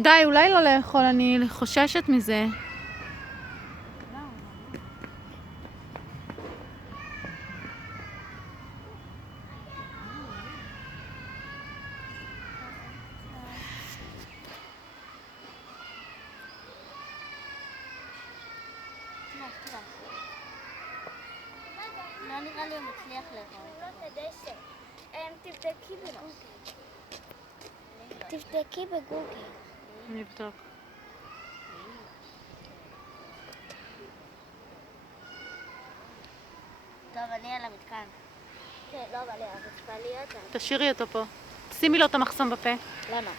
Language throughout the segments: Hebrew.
די, אולי לא לאכול, אני חוששת מזה. לא נראה לי הוא מצליח לאכול. תבדקי בגוגל. תבדקי בגוגל. נבדוק. טוב, אני על המתקן. כן, לא, אבל הרצפה ליד. תשאירי אותו פה. שימי לו את המחסום בפה. למה?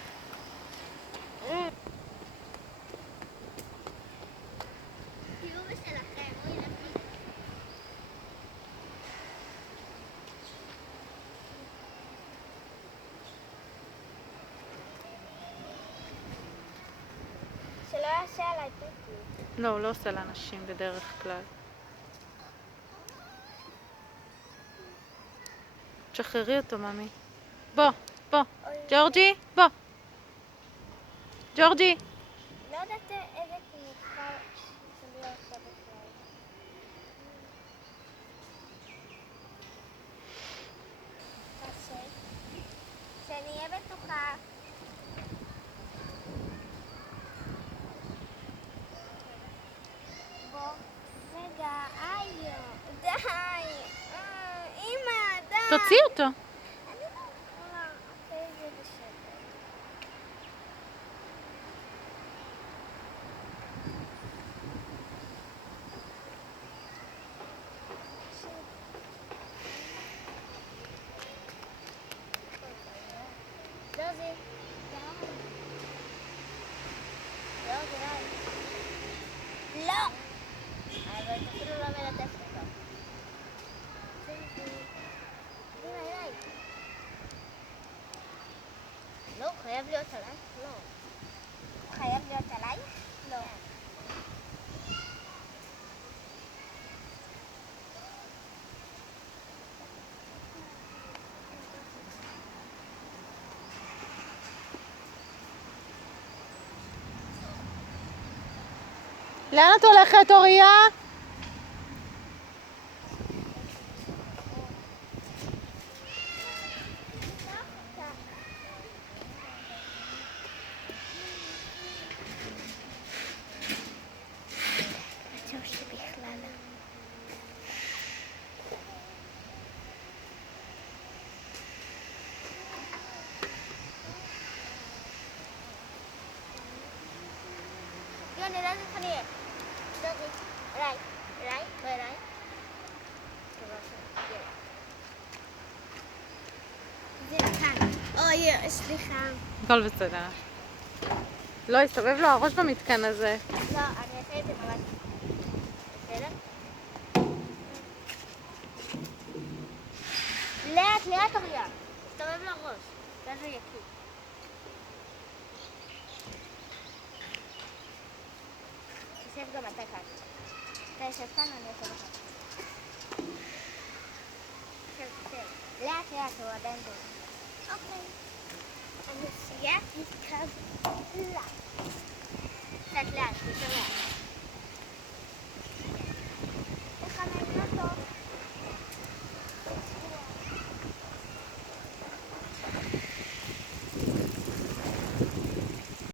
תהיו בשלכם, הוא ילך לי. שלא יעשה עליי פיפי. לא, הוא לא עושה לאנשים בדרך כלל. תשחררי אותו, ממי. בוא, בוא. ג'ורג'י, בוא. ג'ורג'י. לא יודעת איזה תמיכה שלי עושה בכלל. שאני אהיה בטוחה. בוא, רגע, איו, די. אמא, די. תוציא אותו. אני לא יכולה, אוקיי, זה בסדר. זוזי. לא! אבל אתה אפילו לא מלטף אותו. אליי. לא, הוא חייב להיות עליי? לא. הוא חייב להיות עליי? לא. לאן את הולכת, אוריה? יוני, לאן לך נהיה? זוזי, אליי, אליי, בוא אליי. זה כאן. אוי, סליחה. הכל בסדר. לא, הסתובב לו הראש במתקן הזה. לא, אני אעשה את זה ממש. בסדר? לאט, לאט אוריה. תסתובב לו הראש. ואז הוא יקיא. תשב גם אתה כאן. אתה יושב כאן, אני יושב כאן. שב. לאט לאט, הוא עדיין טוב. אוקיי. הנסיעה התקבלה. קצת לאט, תשב לאט.